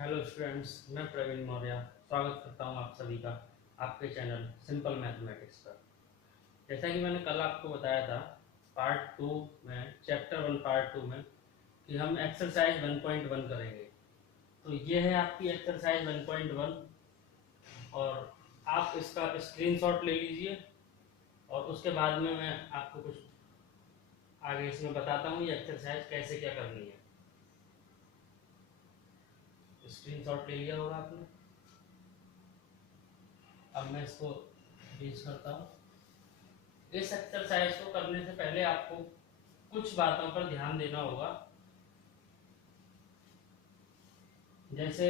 Hello students, मैं प्रवीण मौर्य स्वागत करता हूं आप सभी का आपके चैनल सिंपल मैथमेटिक्स पर। जैसा कि मैंने कल आपको बताया था पार्ट 2 में चैप्टर 1 पार्ट 2 में कि हम एक्सरसाइज 1.1 करेंगे। तो ये है आपकी एक्सरसाइज 1.1 और आप इसका स्क्रीनशॉट ले लीजिए और उसके बाद में मैं आपको कुछ आगे इसमें बताता हूँ ये एक्सरसाइज कैसे क्या करनी है। स्क्रीनशॉट ले लिया होगा आपने। अब मैं इसको रीच करता हूँ। इस एक्सरसाइज को करने से पहले आपको कुछ बातों पर ध्यान देना होगा, जैसे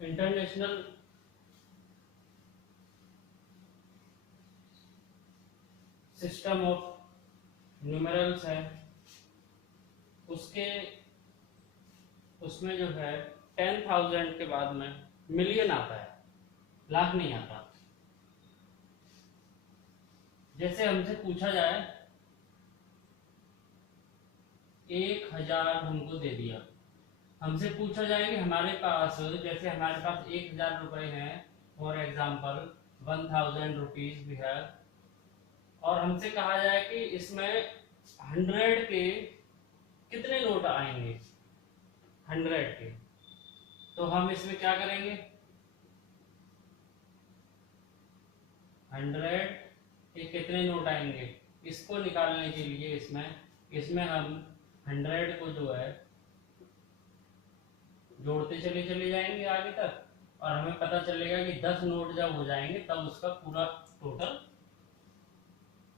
इंटरनेशनल सिस्टम ऑफ न्यूमेरल्स है, उसके उसमें जो है 10,000 के बाद में मिलियन आता है, लाख नहीं आता। जैसे हमसे पूछा जाए 1,000 हमको दे दिया, हमसे पूछा जाए कि हमारे पास जैसे हमारे पास 1,000 रुपए हैं, फॉर एग्जाम्पल 1,000 रुपीज भी है, और हमसे कहा जाए कि इसमें 100 के कितने नोट आएंगे, 100 के, तो हम इसमें क्या करेंगे, 100 के कितने नोट आएंगे इसको निकालने के लिए इसमें हम 100 को जो है जोड़ते चले जाएंगे आगे तक, और हमें पता चलेगा कि 10 नोट जब हो जाएंगे तब उसका पूरा टोटल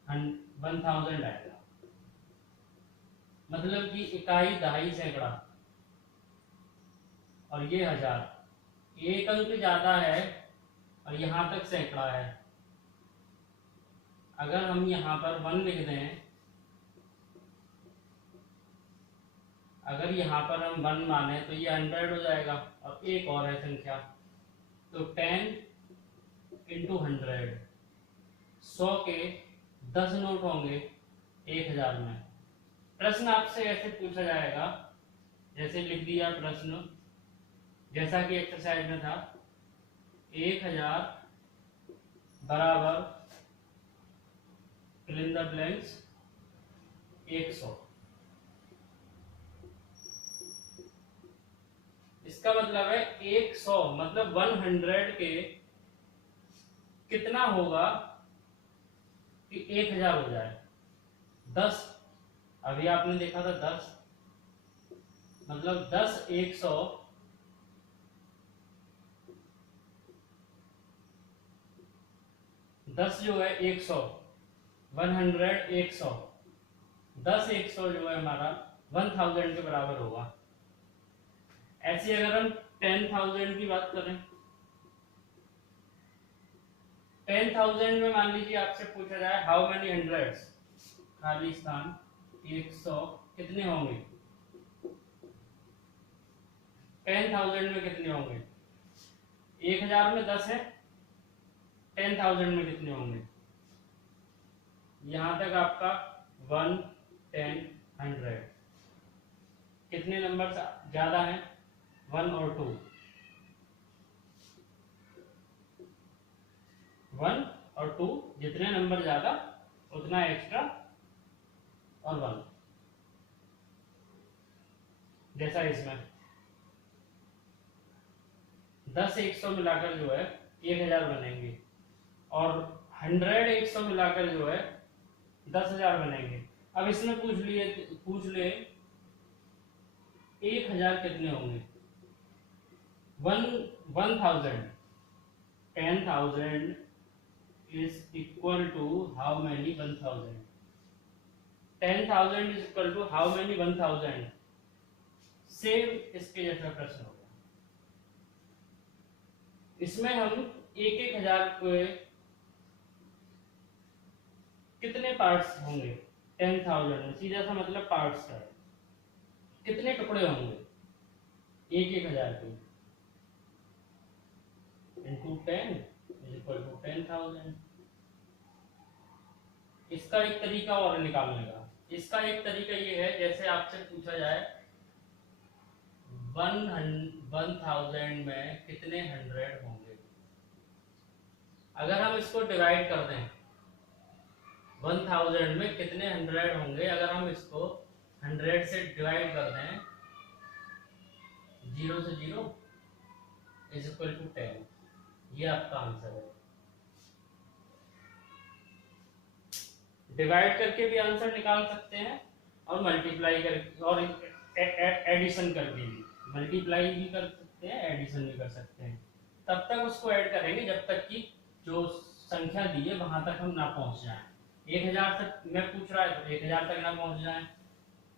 1,000 आएगा। मतलब कि इकाई, दहाई, सैकड़ा, और ये 1,000, एक अंक ज्यादा है और यहां तक सैकड़ा है। अगर हम यहां पर 1 लिख दें, अगर यहां पर हम 1 माने तो ये 100 हो जाएगा, और एक और है संख्या, तो 10 इंटू 100, 100 के 10 नोट होंगे 1,000 में। प्रश्न आपसे ऐसे पूछा जाएगा, जैसे लिख दिया प्रश्न जैसा कि एक्सरसाइज में था, 1,000 बराबर फिल इन द ब्लैंक्स 100। इसका मतलब है 100 मतलब 100 के कितना होगा कि 1,000 हो जाए, 10। अभी आपने देखा था 10, मतलब 10 100, 10 जो है 100, 100 100, 10 100 जो है हमारा 1,000 के बराबर होगा। ऐसे अगर हम 10,000 की बात करें, 10,000 में मान लीजिए आपसे पूछा जाए हाउ मेनी हंड्रेड्स, खाली स्थान 100 कितने होंगे, 10,000 में कितने होंगे, 1,000 में 10 है, 10,000 में कितने होंगे, यहां तक आपका 1 10 100, कितने नंबर ज्यादा है, 1 और 2, 1 और 2, जितने नंबर ज्यादा उतना एक्स्ट्रा और 1। जैसा इसमें 10 100 मिलाकर जो है 1,000 बनेंगे, और 100 100 मिलाकर जो है 10,000 बनेंगे। अब इसमें पूछ ले 1,000 कितने होंगे, 1,000, 10,000 is equal to how many 1,000, 10,000 is equal to how many 1,000। Same इसके जैसा प्रश्न होगा, इसमें हम एक 1,000 के कितने पार्ट्स होंगे, 10,000 में सीधा सा मतलब पार्ट्स है, कितने टुकड़े होंगे एक 1,000 के, इंटू 10 इज इक्वल टू 10,000। इसका एक तरीका और निकालने का, इसका एक तरीका ये है, जैसे आपसे पूछा जाए 1000 में कितने 100 होंगे। अगर हम इसको डिवाइड कर दें 1000 में कितने 100 होंगे, अगर हम इसको 100 से डिवाइड कर दें 0 से 0 इज इक्वल टू 10। ये आपका आंसर है। डिवाइड करके भी आंसर निकाल सकते हैं और मल्टीप्लाई करके और एडिशन करके भी, मल्टीप्लाई भी कर सकते हैं, एडिशन भी कर सकते हैं। तब तक उसको ऐड करेंगे जब तक कि जो संख्या दी है वहां तक हम ना पहुंच जाएं। 1000 तक मैं पूछ रहा है तो 1000 तक ना पहुंच जाएं।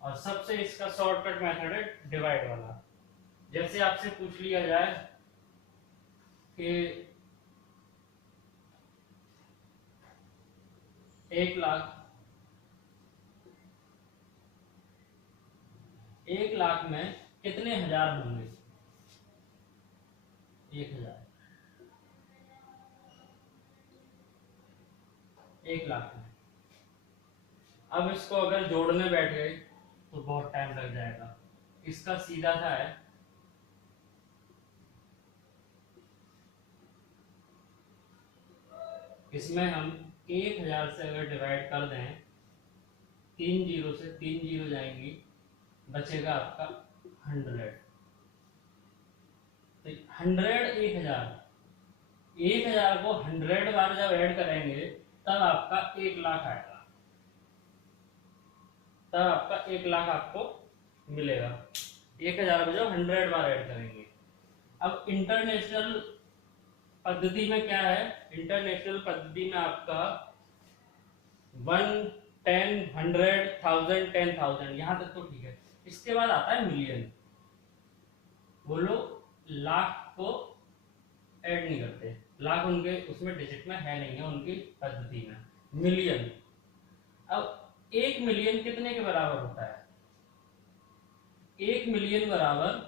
और सबसे इसका शॉर्टकट मेथड है डिवाइड वाला। जैसे आपसे पूछ लिया जाए कि 1 लाख में कितने 1000 होंगे। 1000 1 लाख में। अब इसको अगर जोड़ने बैठ गए तो बहुत टाइम लग जाएगा। इसका सीधा सा है, इसमें हम 1000 से अगर डिवाइड कर दें, 3 जीरो से 3 जीरो जाएंगी, बचेगा आपका 100। तो 100 1000 को 100 बार जब ऐड करेंगे तब आपका 1 लाख आएगा, तब आपका 1 लाख आपको मिलेगा। 1000 को जब 100 बार ऐड करेंगे। अब इंटरनेशनल पद्धति में क्या है, इंटरनेशनल पद्धति में आपका 1, 10, 100, 1000, 10,000 यहां तक तो ठीक है। इसके बाद आता है मिलियन। वो लोग लाख को ऐड नहीं करते, लाख उनके उसमें डिजिट में है नहीं है उनकी पद्धति में। मिलियन, अब 1 मिलियन कितने के बराबर होता है। 1 मिलियन बराबर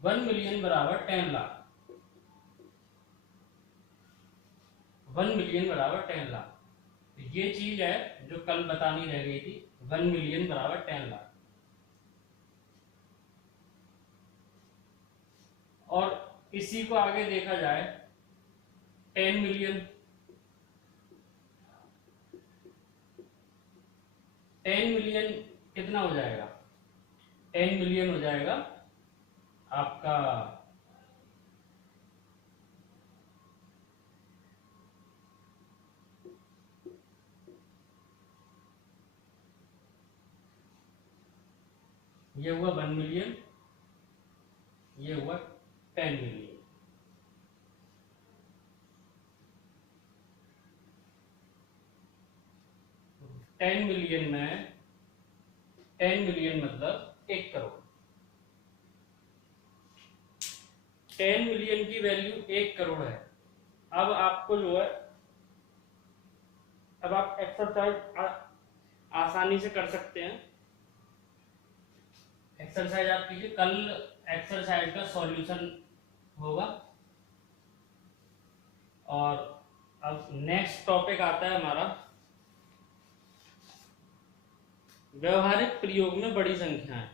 1 मिलियन बराबर 10 लाख। 1 मिलियन बराबर 10 लाख। तो ये चीज है जो कल बतानी रह गई थी। 1 मिलियन बराबर 10 लाख। और इसी को आगे देखा जाए 10 मिलियन। 10 मिलियन कितना हो जाएगा। 10 मिलियन हो जाएगा आपका ये हुआ 1 मिलियन, ये हुआ 10 मिलियन। टेन मिलियन में 10 मिलियन मतलब 1 करोड़। 10 मिलियन की वैल्यू 1 करोड़ है। अब आपको जो है, अब आप एक्सरसाइज आसानी से कर सकते हैं। एक्सरसाइज आप कीजिए, कल एक्सरसाइज का सॉल्यूशन होगा। और अब नेक्स्ट टॉपिक आता है हमारा व्यवहारिक प्रयोग में बड़ी संख्याएं,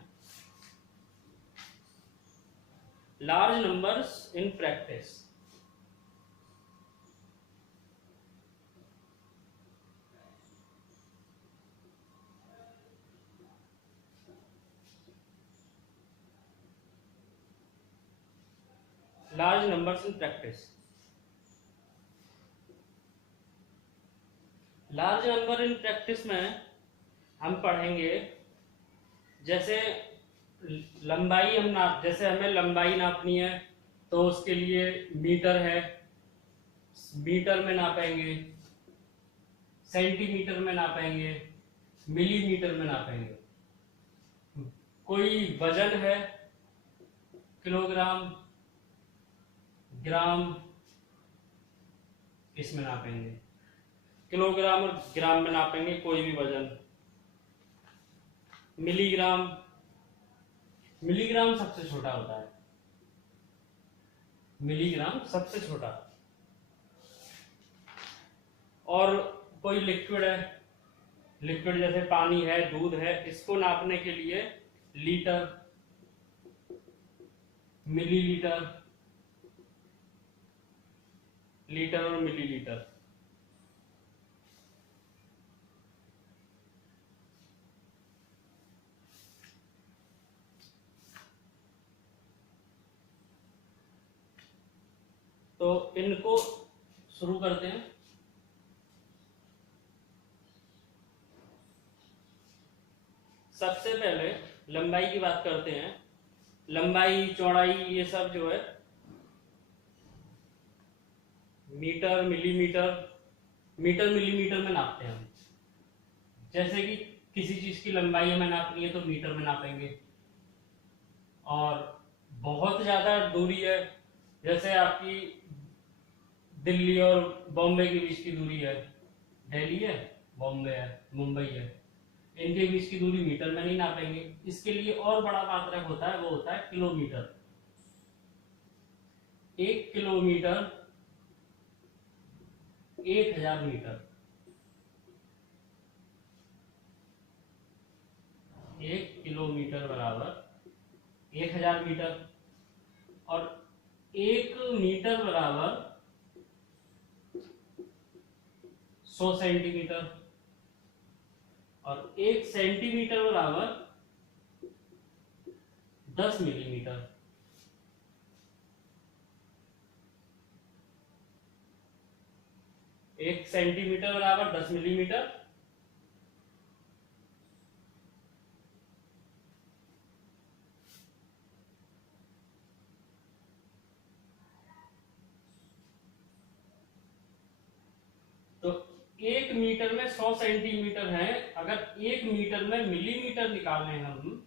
large numbers in practice. Large numbers in practice. Large number in practice में हम पढ़ेंगे जैसे लंबाई हम नाप, जैसे हमें लंबाई नापनी है तो उसके लिए मीटर है, मीटर में नापेंगे, सेंटीमीटर में नापेंगे, मिलीमीटर में नापेंगे। कोई वजन है, किलोग्राम, ग्राम, इसमें नापेंगे। किलोग्राम और ग्राम में नापेंगे कोई भी वजन। मिलीग्राम, मिलीग्राम सबसे छोटा होता है, मिलीग्राम सबसे छोटा। और कोई लिक्विड है, लिक्विड जैसे पानी है, दूध है, इसको नापने के लिए लीटर, मिलीलीटर, लीटर और मिलीलीटर। तो इनको शुरू करते हैं। सबसे पहले लंबाई की बात करते हैं। लंबाई, चौड़ाई, ये सब जो है मीटर, मिलीमीटर, मीटर मिलीमीटर में नापते हैं हम। जैसे कि किसी चीज की लंबाई हमें नापनी है तो मीटर में नापेंगे, और बहुत ज्यादा दूरी है, जैसे आपकी दिल्ली और बॉम्बे के बीच की दूरी है, दिल्ली है, बॉम्बे है, मुंबई है, इनके बीच की दूरी मीटर में नहीं नापेंगे। इसके लिए और बड़ा मात्रक होता है, वो होता है किलोमीटर। 1 kilometre 1000 metre. 1 किलोमीटर बराबर 1000 मीटर, और 1 मीटर बराबर 100 सेंटीमीटर, और 1 सेंटीमीटर बराबर 10 मिलीमीटर। एक सेंटीमीटर बराबर 10 मिलीमीटर। तो 1 मीटर में 100 सेंटीमीटर है। अगर 1 मीटर में मिलीमीटर निकालें हम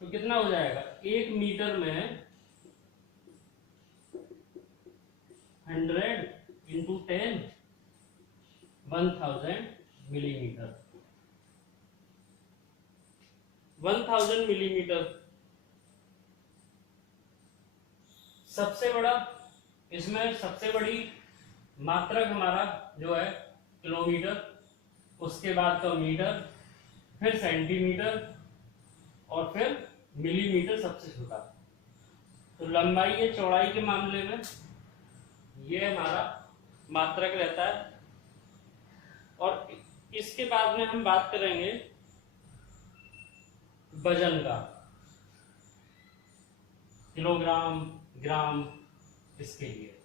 तो कितना हो जाएगा? 1 मीटर में 100 इंटू 10, 1000 मिलीमीटर। 1000 मिलीमीटर सबसे बड़ा, इसमें सबसे बड़ी मात्रक हमारा जो है किलोमीटर, उसके बाद का मीटर, फिर सेंटीमीटर, और फिर मिलीमीटर सबसे छोटा। तो लंबाई या चौड़ाई के मामले में ये हमारा मात्रक रहता है। और इसके बाद में हम बात करेंगे वजन का, किलोग्राम, ग्राम, इसके लिए।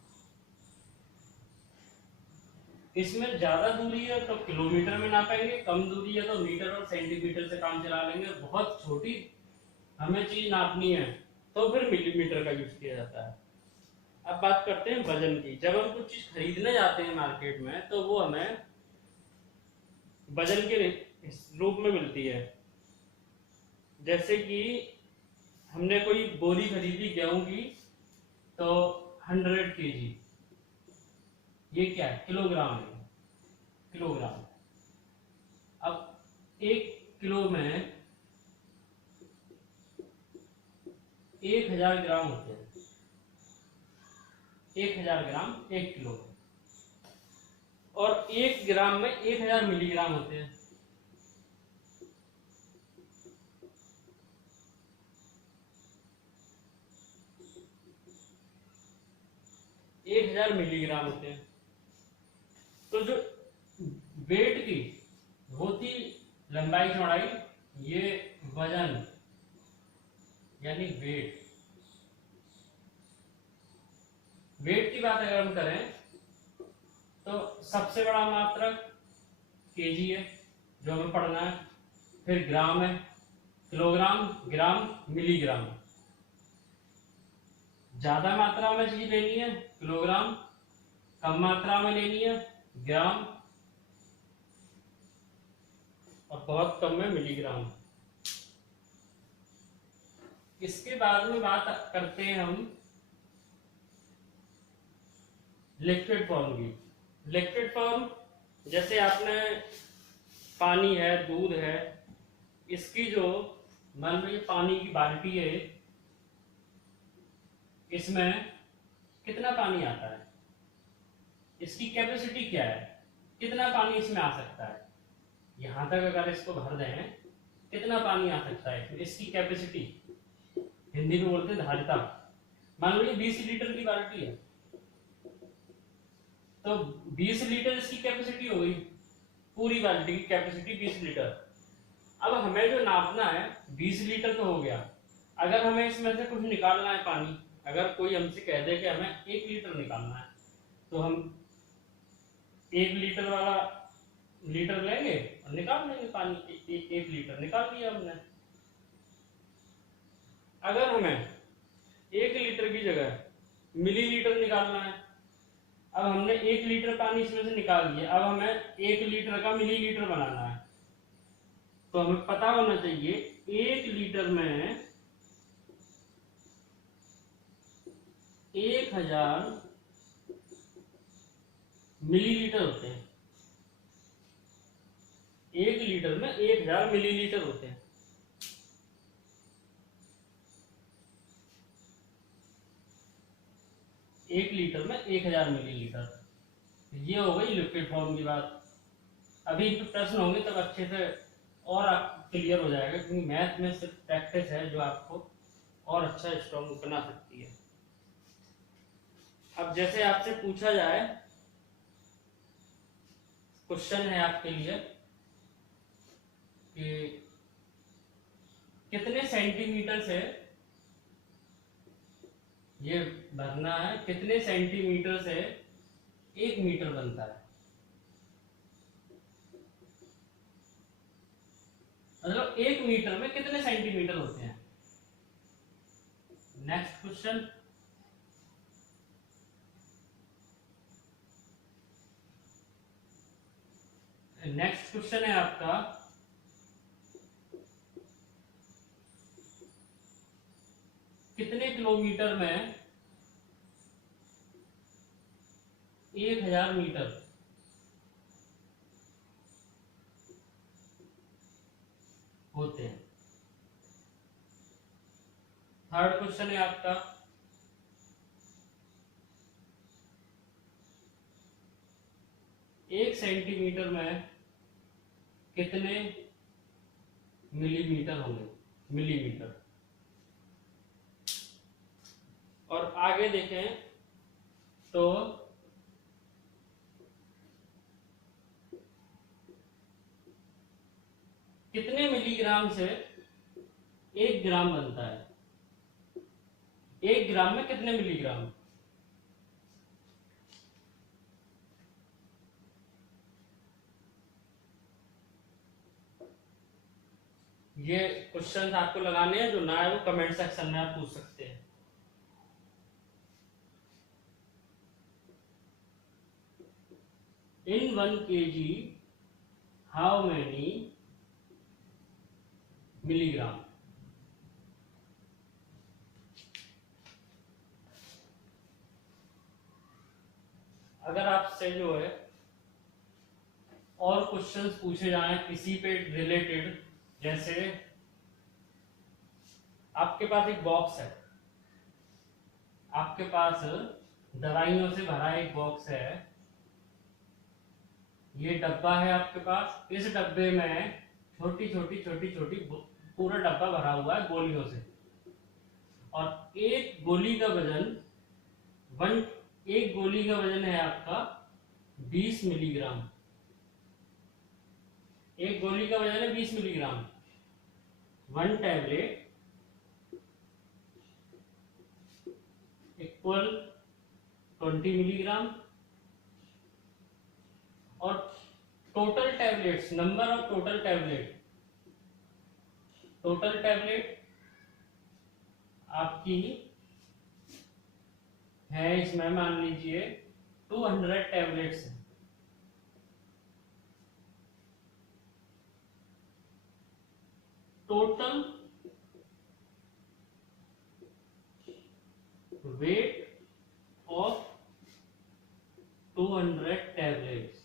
इसमें ज्यादा दूरी है तो किलोमीटर में नापेंगे, कम दूरी है तो मीटर और सेंटीमीटर से काम चला लेंगे। बहुत छोटी हमें चीज नापनी है तो फिर मिलीमीटर का यूज किया जाता है। अब बात करते हैं वजन की। जब हम कुछ चीज खरीदने जाते हैं मार्केट में तो वो हमें वजन के रूप में मिलती है। जैसे कि हमने कोई बोरी खरीदी गेहूं की तो 100 kg, ये क्या है? किलोग्राम है, किलोग्राम। अब 1 किलो में 1000 ग्राम होते हैं। 1000 ग्राम 1 किलो में, और 1 ग्राम में 1000 मिलीग्राम होते हैं। एक 1000 मिलीग्राम होते हैं। तो जो वेट की होती लंबाई चौड़ाई, ये वजन यानी वेट। वेट की बात अगर हम करें तो सबसे बड़ा मात्रक केजी है जो हमें पढ़ना है, फिर ग्राम है, किलोग्राम, ग्राम, मिलीग्राम। ज्यादा मात्रा में चीज लेनी है किलोग्राम, कम मात्रा में लेनी है ग्राम, और बहुत कम में मिलीग्राम। इसके बाद में बात करते हैं हम लिक्विड फॉर्म की। लिक्विड फॉर्म, जैसे आपने पानी है, दूध है, इसकी जो मान लो ये पानी की बाल्टी है, इसमें कितना पानी आता है, इसकी कैपेसिटी क्या है, कितना पानी इसमें आ सकता है। यहाँ तक अगर इसको भर दें कितना पानी आ सकता है इसमें, इसकी कैपेसिटी हिंदी में बोलते हैं धारिता। मान लो ये 20 लीटर की बाल्टी है, तो 20 लीटर इसकी कैपेसिटी हो गई, पूरी बाल्टी की कैपेसिटी 20 लीटर। अब हमें जो नापना है 20 लीटर तो हो गया, अगर हमें इसमें से कुछ निकालना है पानी, अगर कोई हमसे कह दे कि हमें 1 लीटर निकालना है, तो हम 1 लीटर वाला लीटर लेंगे और निकाल लेंगे पानी, 1 लीटर निकाल लिया हमने। अगर हमें 1 लीटर की जगह मिलीलीटर निकालना है, अब हमने 1 लीटर पानी इसमें से निकाल लिया, अब हमें 1 लीटर का मिलीलीटर बनाना है, तो हमें पता होना चाहिए 1 लीटर में 1000 मिलीलीटर होते हैं। 1 लीटर में 1000 मिलीलीटर होते हैं। एक लीटर में 1000 मिलीलीटर, ये हो गई लिक्विड फॉर्म की बात। अभी तो प्रश्न होंगे तब अच्छे से और क्लियर हो जाएगा, क्योंकि मैथ में सिर्फ प्रैक्टिस है जो आपको और अच्छा स्ट्रॉन्ग बना सकती है। अब जैसे आपसे पूछा जाए, क्वेश्चन है आपके लिए कि कितने सेंटीमीटर से ये भरना है, कितने सेंटीमीटर से 1 मीटर बनता है, मतलब 1 मीटर में कितने सेंटीमीटर होते हैं। नेक्स्ट क्वेश्चन, नेक्स्ट क्वेश्चन है आपका, कितने किलोमीटर में 1000 मीटर होते हैं। थर्ड क्वेश्चन है आपका, एक सेंटीमीटर में कितने मिलीमीटर होंगे, मिलीमीटर। और आगे देखें तो कितने मिलीग्राम से 1 ग्राम बनता है, 1 ग्राम में कितने मिलीग्राम। ये क्वेश्चन आपको लगाने हैं, जो ना है वो कमेंट सेक्शन में आप पूछ सकते हैं। In 1 kg how many milligram। अगर आपसे जो है और क्वेश्चंस पूछे जाएं किसी पे रिलेटेड, जैसे आपके पास एक बॉक्स है, आपके पास दवाइयों से भरा एक बॉक्स है, ये डब्बा है आपके पास, इस डब्बे में छोटी छोटी छोटी छोटी पूरा डब्बा भरा हुआ है गोलियों से, और एक गोली का वजन एक गोली का वजन है आपका 20 मिलीग्राम। एक गोली का वजन है 20 मिलीग्राम। 1 टैबलेट इक्वल 20 मिलीग्राम, और total tablets, number of total tablet आपकी है, इसमें मान लीजिए 200 टैबलेट्स है। टोटल वेट ऑफ 200 टैबलेट्स,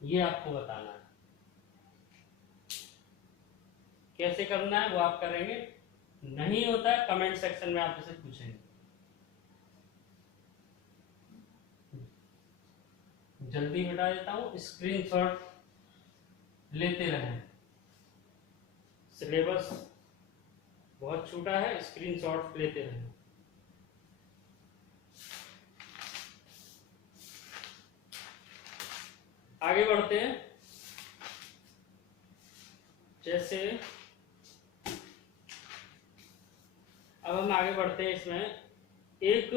ये आपको बताना है। कैसे करना है वो आप करेंगे, नहीं होता है कमेंट सेक्शन में आप इसे पूछेंगे। जल्दी मिटा देता हूँ, स्क्रीनशॉट लेते रहें। सिलेबस बहुत छोटा है, स्क्रीनशॉट लेते रहें। आगे बढ़ते हैं। जैसे अब हम आगे बढ़ते हैं, इसमें एक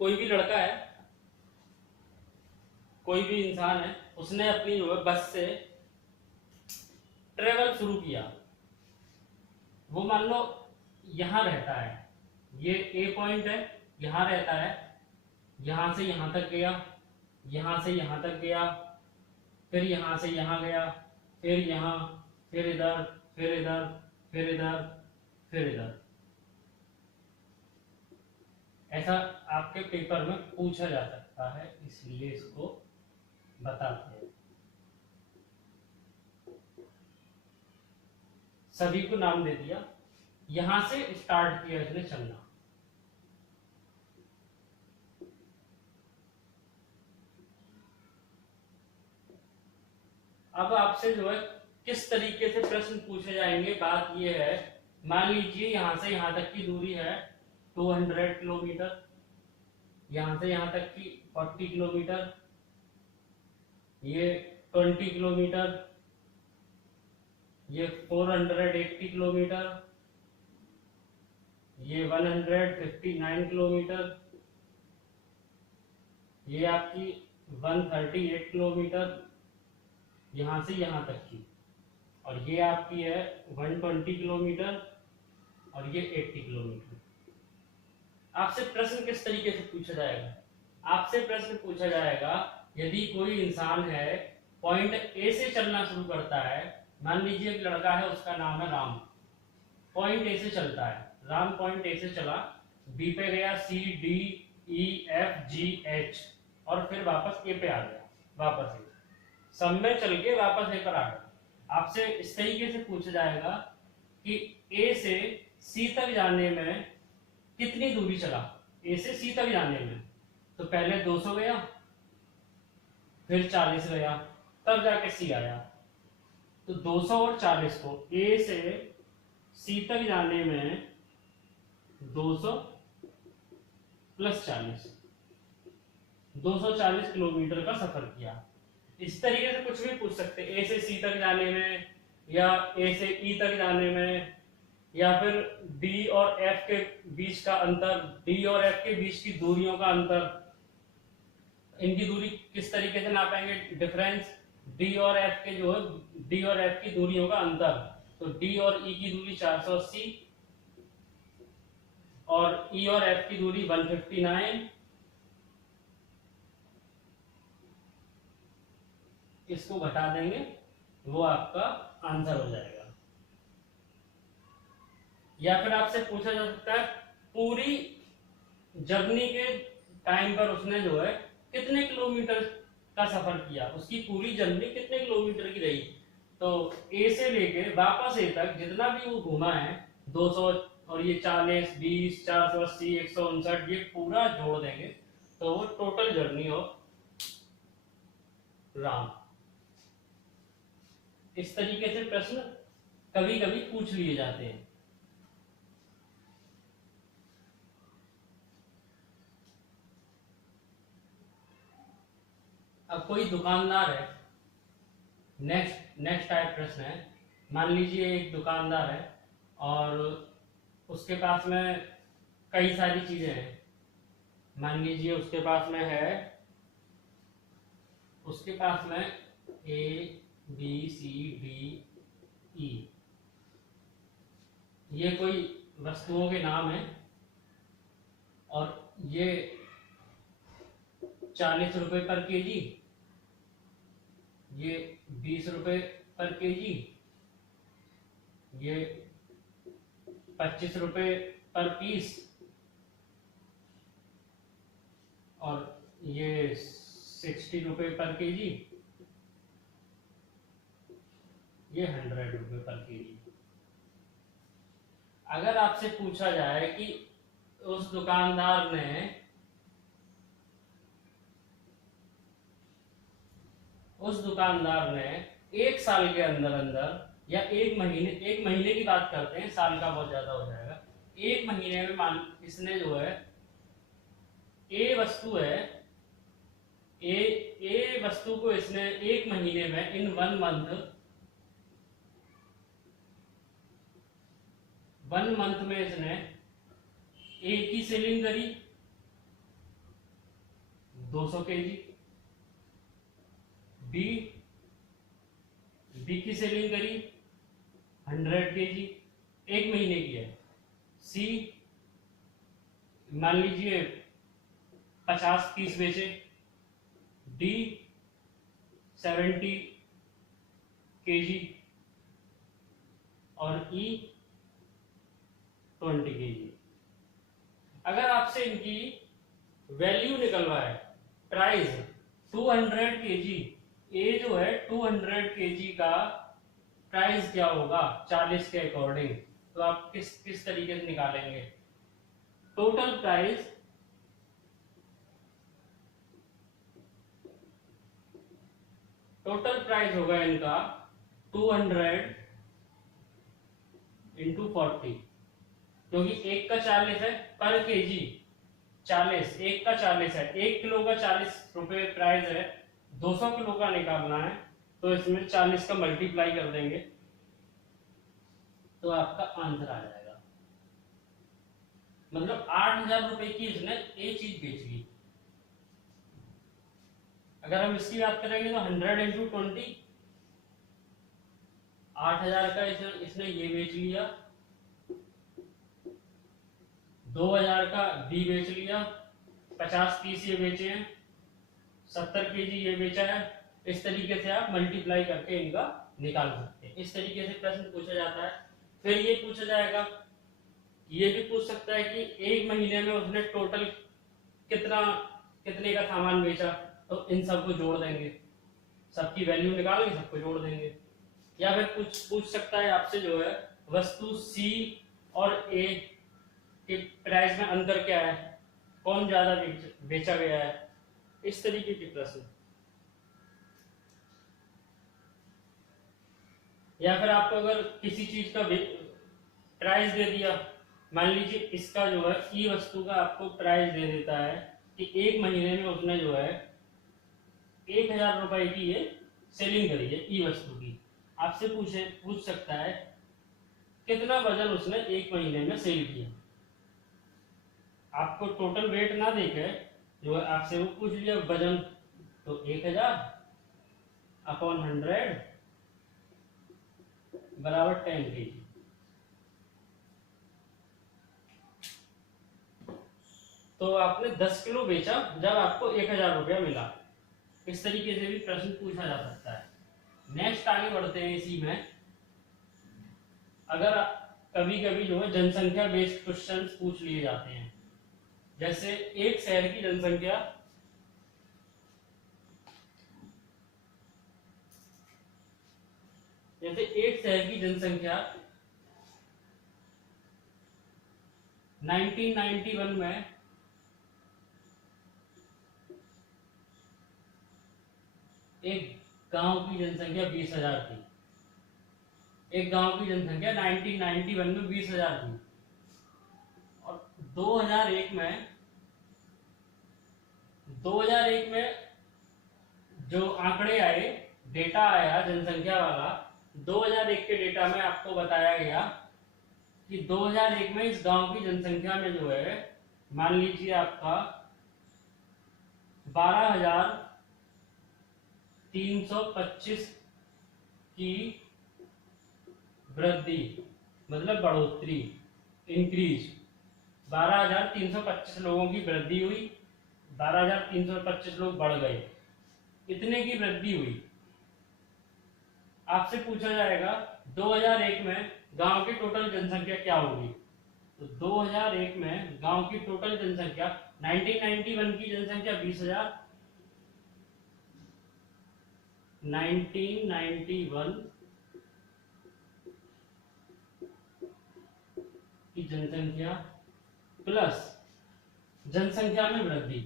कोई भी लड़का है, कोई भी इंसान है, उसने अपनी जो है बस से ट्रेवल शुरू किया। वो मान लो यहां रहता है, ये ए पॉइंट है, यहां रहता है, यहां से यहां तक गया, यहां से यहां तक गया, फिर यहां से यहां गया, फिर यहां, फिर इधर, फिर इधर, फिर इधर, फिर इधर। ऐसा आपके पेपर में पूछा जा सकता है, इसलिए इसको बताते हैं। सभी को नाम दे दिया, यहां से स्टार्ट किया इसने चलना। अब आपसे जो है किस तरीके से प्रश्न पूछे जाएंगे, बात यह है, मान लीजिए यहां से यहां तक की दूरी है 200 किलोमीटर, यहां से यहां तक की 40 किलोमीटर, ये 20 किलोमीटर, ये 480 किलोमीटर, ये 159 किलोमीटर, ये आपकी 138 किलोमीटर यहां से यहां तक की, और ये आपकी है 120 किलोमीटर, और ये 80 किलोमीटर। आपसे प्रश्न किस तरीके से पूछा जाएगा? आपसे प्रश्न पूछा जाएगा, यदि कोई इंसान है, पॉइंट ए से चलना शुरू करता है, मान लीजिए एक लड़का है, उसका नाम है राम, पॉइंट ए से चलता है, राम पॉइंट ए से चला, बी पे गया, C D E F G H, और फिर वापस ए पे आ गया, वापस ए, सब में चल के वापस ए पर आ गया। आपसे इस तरीके से पूछा जाएगा कि ए से सी तक जाने में कितनी दूरी चला, ए से सी तक जाने में, तो पहले 200 गया, फिर 40 गया, तब जाके सी आया। तो 200 और 40 को ए से सी तक जाने में 200 प्लस 40, 240 किलोमीटर का सफर किया। इस तरीके से कुछ भी पूछ सकते, ए से सी तक जाने में, या ए से ई तक जाने में, या फिर डी और एफ के बीच का अंतर, डी और एफ के बीच की दूरियों का अंतर, इनकी दूरी किस तरीके से नापेंगे, डिफरेंस डी और एफ के जो है, डी और एफ की दूरियों का अंतर, तो डी और ई की दूरी 480, और ई और एफ की दूरी 159, इसको घटा देंगे, वो आपका आंसर हो जाएगा। या फिर आपसे पूछा जा सकता है, पूरी जर्नी के टाइम पर उसने जो है कितने किलोमीटर का सफर किया, उसकी पूरी जर्नी कितने किलोमीटर की रही। तो ए से लेके वापस ए तक जितना भी वो घूमा है, 200 और ये 40, 20, 480, 159, ये पूरा जोड़ देंगे तो वो टोटल जर्नी ऑफ राम। इस तरीके से प्रश्न कभी कभी पूछ लिए जाते हैं। अब कोई दुकानदार है, नेक्स्ट टाइप प्रश्न है, मान लीजिए एक दुकानदार है और उसके पास में कई सारी चीजें हैं, मान लीजिए उसके पास में है, उसके पास में ए बी सी डी ई, ये कोई वस्तुओं के नाम है, और ये 40 रुपए पर केजी, ये 20 रुपए पर केजी, ये 25 रुपए पर पीस, और ये 60 रुपए पर केजी, ये 100 रुपए पर केजी। अगर आपसे पूछा जाए कि उस दुकानदार ने उस दुकानदार ने 1 साल के अंदर अंदर या 1 महीने की बात करते हैं, साल का बहुत ज्यादा हो जाएगा, 1 महीने में मान इसने जो है ए वस्तु है, ए वस्तु को इसने 1 महीने में इन 1 मंथ में इसने ए की सेलिंग करी 200 केजी, बी की सेलिंग करी 100 केजी, 1 महीने की है। सी मान लीजिए 50 पीस बेचे, डी 70 केजी और ई 20 केजी। अगर आपसे इनकी वैल्यू निकलवाए, प्राइस 200 केजी, ए जो है 200 केजी का प्राइस क्या होगा 40 के अकॉर्डिंग, तो आप किस तरीके से निकालेंगे? टोटल प्राइस होगा इनका 200 इंटू 40, क्योंकि एक का 40 है पर केजी, 40 एक का 40 है, 1 किलो का 40 रुपए प्राइस है, 200 किलो का निकालना है तो इसमें 40 का मल्टीप्लाई कर देंगे तो आपका आंसर आ जाएगा। मतलब 8,000 रुपए की इसने एक चीज बेच ली। अगर हम इसकी बात करेंगे तो 100 इंटू 20, 8,000 का इसने ये बेच लिया, 2,000 का बी बेच लिया, 50 पीस ये बेचे हैं, 70 केजी ये बेचा है। इस तरीके से आप मल्टीप्लाई करके इनका निकाल सकते हैं। इस तरीके से प्रश्न पूछा जाता है। फिर ये पूछा जाएगा, ये भी पूछ सकता है कि 1 महीने में उसने टोटल कितने का सामान बेचा, तो इन सबको जोड़ देंगे, सबकी वैल्यू निकालेंगे, सबको जोड़ देंगे। या फिर पूछ सकता है आपसे जो है वस्तु सी और ए के प्राइस में अंतर क्या है, कौन ज्यादा बेचा गया है, इस तरीके के प्रश्न। या फिर आपको अगर किसी चीज का प्राइस दे दिया, मान लीजिए इसका जो है ई वस्तु का आपको प्राइस दे देता है कि 1 महीने में उसने जो है 1,000 रुपए की ये सेलिंग करी है ई वस्तु की। आपसे पूछ सकता है कितना वजन उसने 1 महीने में सेल किया। आपको टोटल वेट ना देके जो है आपसे वो पूछ लिया वजन, तो 1,000 अपॉन 100 बराबर 10 केजी। तो आपने 10 किलो बेचा जब आपको 1,000 रुपया मिला। इस तरीके से भी प्रश्न पूछा जा सकता है। नेक्स्ट आगे बढ़ते हैं इसी में। अगर कभी कभी जो है जनसंख्या बेस्ड क्वेश्चन पूछ लिए जाते हैं, जैसे एक शहर की जनसंख्या जैसे एक शहर की जनसंख्या 1991 में एक गांव की जनसंख्या 20,000 थी। एक गांव की जनसंख्या 1991 में 20,000 थी और 2001 में जो आंकड़े आए, डेटा आया जनसंख्या वाला, 2001 के डेटा में आपको बताया गया कि 2001 में इस गांव की जनसंख्या में जो है मान लीजिए आपका 12,325 की वृद्धि, मतलब बढ़ोतरी, इंक्रीज, 12,325 लोगों की वृद्धि हुई, 12,325 लोग बढ़ गए, इतने की वृद्धि हुई। आपसे पूछा जाएगा 2001 में गांव की टोटल जनसंख्या क्या होगी, तो 2001 में गांव की टोटल जनसंख्या 1991 की जनसंख्या 20,000, 1991 की जनसंख्या प्लस जनसंख्या में वृद्धि,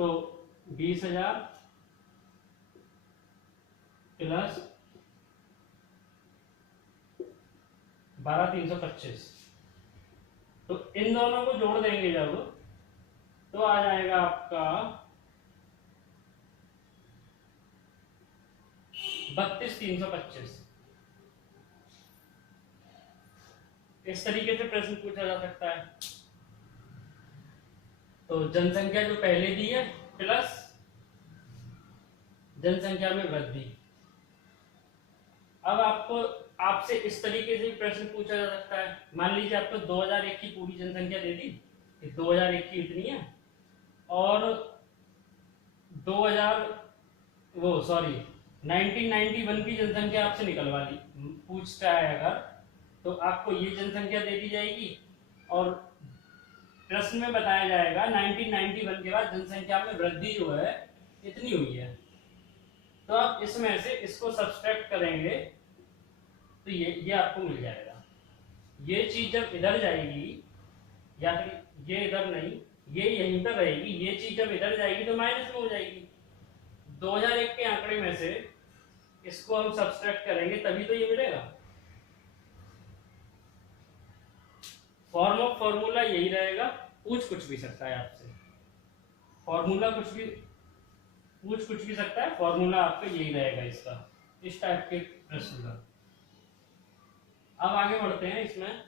तो 20,000 प्लस 12,325, तो इन दोनों को जोड़ देंगे जब, तो आ जाएगा आपका 32,325। इस तरीके से प्रश्न पूछा जा सकता है। तो जनसंख्या जो पहले दी है प्लस जनसंख्या में वृद्धि। अब आपको आपसे इस तरीके से प्रश्न पूछा जा सकता है। मान लीजिए आपको 2001 की पूरी जनसंख्या दे दी, 2001 की इतनी है, और 1991 की जनसंख्या आपसे निकलवा दी, पूछता है अगर, तो आपको ये जनसंख्या दे दी जाएगी और प्रश्न में बताया जाएगा 1991 के बाद जनसंख्या में वृद्धि जो है इतनी हुई है। तो आप इसमें से इसको सब्सट्रैक्ट करेंगे तो ये आपको मिल जाएगा। ये चीज जब इधर जाएगी, या फिर ये इधर नहीं, ये यहीं पर रहेगी, ये चीज जब इधर जाएगी तो माइनस में हो जाएगी। 2001 के आंकड़े में से इसको हम सब्सट्रैक्ट करेंगे तभी तो ये मिलेगा। फॉर्मूला यही रहेगा। पूछ कुछ भी सकता है आपसे, फॉर्मूला कुछ भी पूछ कुछ भी सकता है, फॉर्मूला आपका यही रहेगा इसका, इस टाइप के प्रश्न का। अब आगे बढ़ते हैं इसमें।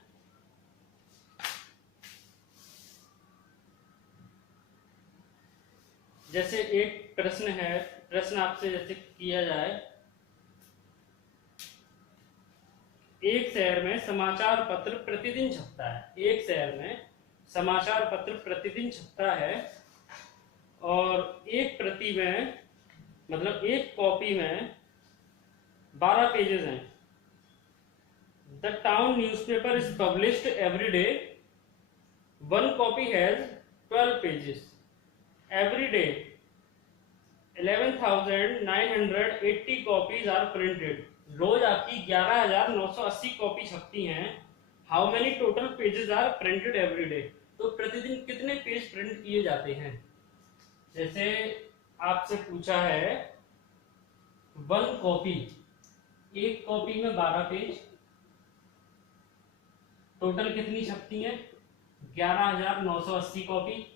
जैसे एक प्रश्न है, प्रश्न आपसे जैसे किया जाए, एक शहर में समाचार पत्र प्रतिदिन छपता है, एक शहर में समाचार पत्र प्रतिदिन छपता है और एक प्रति में, मतलब एक कॉपी में 12 पेजेस हैं। The town newspaper is published every day, one copy has 12 pages, every day 11,980 copies are printed. रोज आपकी 11,980 कॉपी छपती हैं। How many total pages are printed every day, तो प्रतिदिन कितने पेज प्रिंट किए जाते हैं। जैसे आपसे पूछा है वन कॉपी, एक कॉपी में 12 पेज, टोटल कितनी छपती हैं 11,980 कॉपी।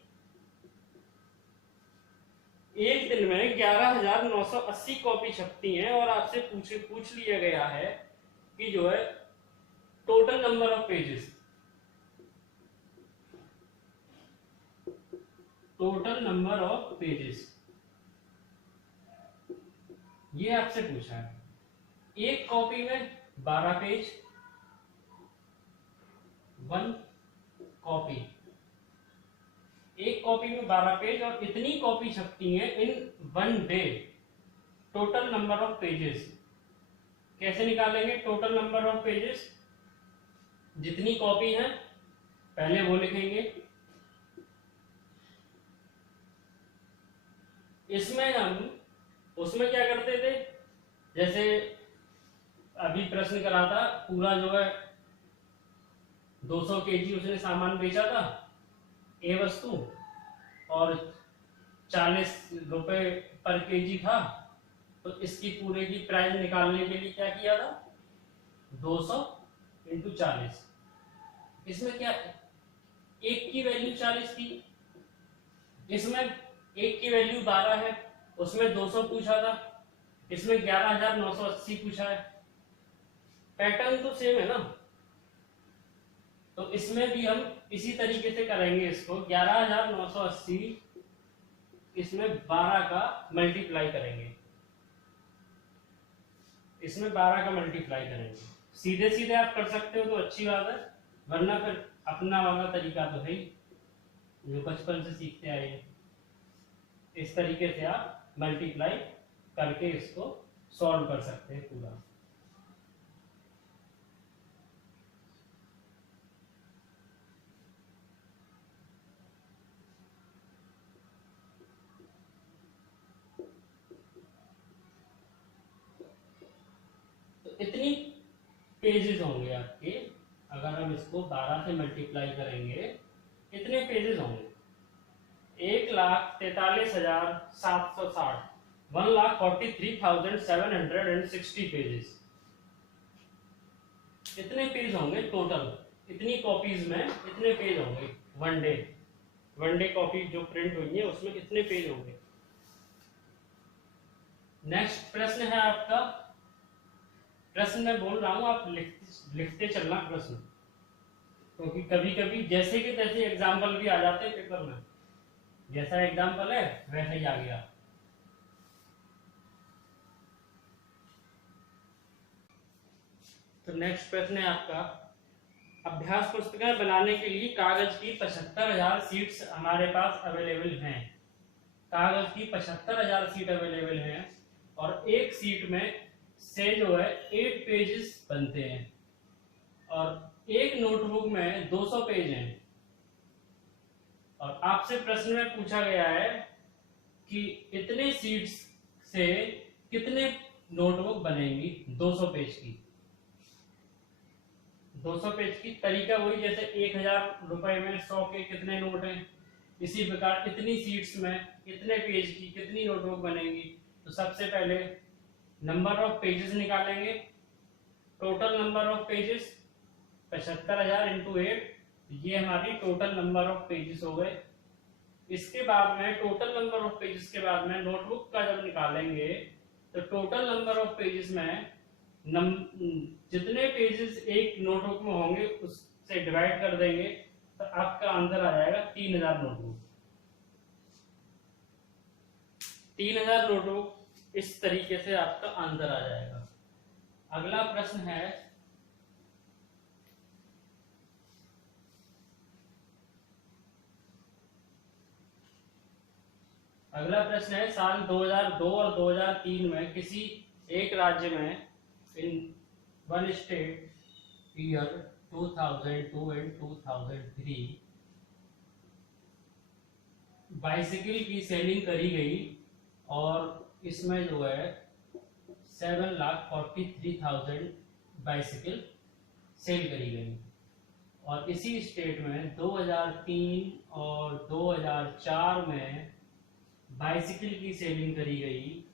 एक दिन में 11,980 कॉपी छपती हैं और आपसे पूछ लिया गया है कि जो है total number of pages, total number of pages, ये आपसे पूछा है। एक कॉपी में 12 पेज, वन कॉपी, एक कॉपी में 12 पेज और इतनी कॉपी छपती हैं in one day. Total number of pages कैसे निकालेंगे? टोटल नंबर ऑफ पेजेस, जितनी कॉपी है पहले वो लिखेंगे, इसमें हम उसमें क्या करते थे, जैसे अभी प्रश्न करा था, पूरा जो है 200 केजी उसने सामान बेचा था, ए वस्तु, और 40 रुपए पर केजी था, तो इसकी पूरे की प्राइस निकालने के लिए क्या किया था, 200 इंटू 40। इसमें क्या, एक की वैल्यू 40 थी, इसमें एक की वैल्यू 12 है, उसमें 200 पूछा था, इसमें 11,980 पूछा है। पैटर्न तो सेम है ना, तो इसमें भी हम इसी तरीके से करेंगे इसको। 11,980 इसमें 12 का मल्टीप्लाई करेंगे, इसमें 12 का मल्टीप्लाई करेंगे। सीधे सीधे आप कर सकते हो तो अच्छी बात है, वरना फिर अपना वाला तरीका तो है ही जो बचपन से सीखते आए हैं। इस तरीके से आप मल्टीप्लाई करके इसको सॉल्व कर सकते हैं पूरा। तो इतनी पेजेस होंगे आपके, अगर हम इसको 12 से मल्टीप्लाई करेंगे इतने पेजेस होंगे। 1,43,760, 1,43,760 पेजेस। इतने पेज होंगे टोटल, इतनी कॉपीज में इतने पेज होंगे। वन डे कॉपी जो प्रिंट हुई है उसमें कितने पेज होंगे। नेक्स्ट प्रश्न है आपका, प्रश्न मैं बोल रहा हूं, आप लिखते चलना प्रश्न, क्योंकि कभी कभी जैसे कि तैसे एग्जाम्पल भी आ जाते हैं पेपर में। जैसा एग्जाम्पल है वैसा ही आ गया। तो नेक्स्ट प्रश्न है आपका, अभ्यास पुस्तिकाएं बनाने के लिए कागज की 75,000 सीट्स हमारे पास अवेलेबल हैं। कागज की 75,000 सीट अवेलेबल हैं और एक सीट में से जो है 8 पेजेस बनते हैं और एक नोटबुक में 200 पेज हैं। और आपसे प्रश्न में पूछा गया है कि इतने सीट्स से कितने नोटबुक बनेंगी 200 पेज की। 200 पेज की तरीका वही, जैसे 1,000 रुपए में 100 के कितने नोट हैं, इसी प्रकार इतनी सीट्स में इतने पेज की कितनी नोटबुक बनेंगी। तो सबसे पहले नंबर ऑफ पेजेस निकालेंगे। Total number of pages 75,000 into 8, ये हमारी टोटल नंबर ऑफ पेजेस हो गए। इसके बाद में टोटल नंबर ऑफ पेजेस के बाद में नोटबुक का जब निकालेंगे तो टोटल नंबर ऑफ पेजेस में जितने पेजेस एक नोटबुक में होंगे उससे डिवाइड कर देंगे तो आपका आंसर आ जाएगा 3,000 नोटबुक। 3,000 नोटबुक, इस तरीके से आपका आंसर आ जाएगा। अगला प्रश्न है, साल 2002 और 2003 में किसी एक राज्य में in one state year 2002 and 2003 bicycle की सेलिंग करी गई और इसमें जो है 7,43,000 बाइसिकल सेल करी गई। और इसी स्टेट में 2003 और 2004 में बाइसिकल की सेलिंग करी गई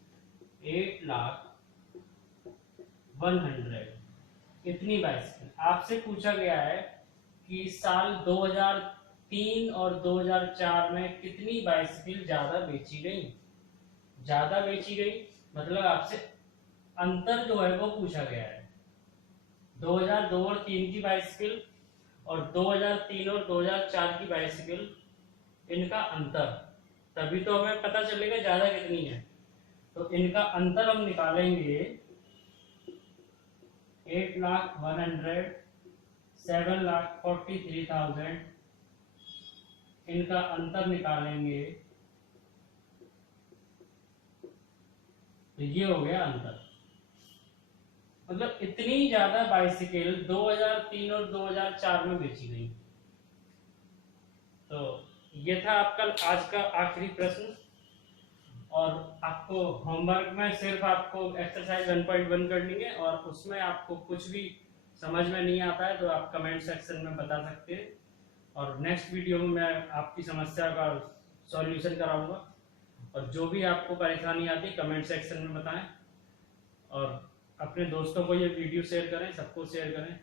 8,01,000। इतनी बाइसिकल आपसे पूछा गया है कि साल 2003 और 2004 में कितनी बाइसिकल ज्यादा बेची गई। ज्यादा बेची गई मतलब आपसे अंतर जो है वो पूछा गया है। 2002 और 3 की बाइसिकल और 2003 और 2004 की बाइसिकल, इनका अंतर, तभी तो हमें पता चलेगा ज्यादा कितनी है। तो इनका अंतर हम निकालेंगे 8,01,000, 7,43,000, इनका अंतर निकालेंगे तो ये हो गया अंतर। मतलब इतनी ज्यादा बाइसिकल 2003 और 2004 में बेची गई। तो ये था आपका आज का आखिरी प्रश्न। और आपको होमवर्क में सिर्फ आपको एक्सरसाइज 1.1 करनी है और उसमें आपको कुछ भी समझ में नहीं आता है तो आप कमेंट सेक्शन में बता सकते हैं और नेक्स्ट वीडियो में मैं आपकी समस्या का सॉल्यूशन कराऊंगा। और जो भी आपको परेशानी आती है कमेंट सेक्शन में बताएं और अपने दोस्तों को ये वीडियो शेयर करें, सबको शेयर करें,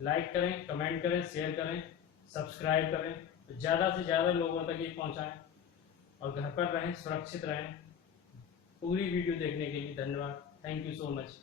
लाइक करें, कमेंट करें, शेयर करें, सब्सक्राइब करें, तो ज़्यादा से ज़्यादा लोगों तक ये पहुंचाएं और घर पर रहें, सुरक्षित रहें। पूरी वीडियो देखने के लिए धन्यवाद। Thank you so much.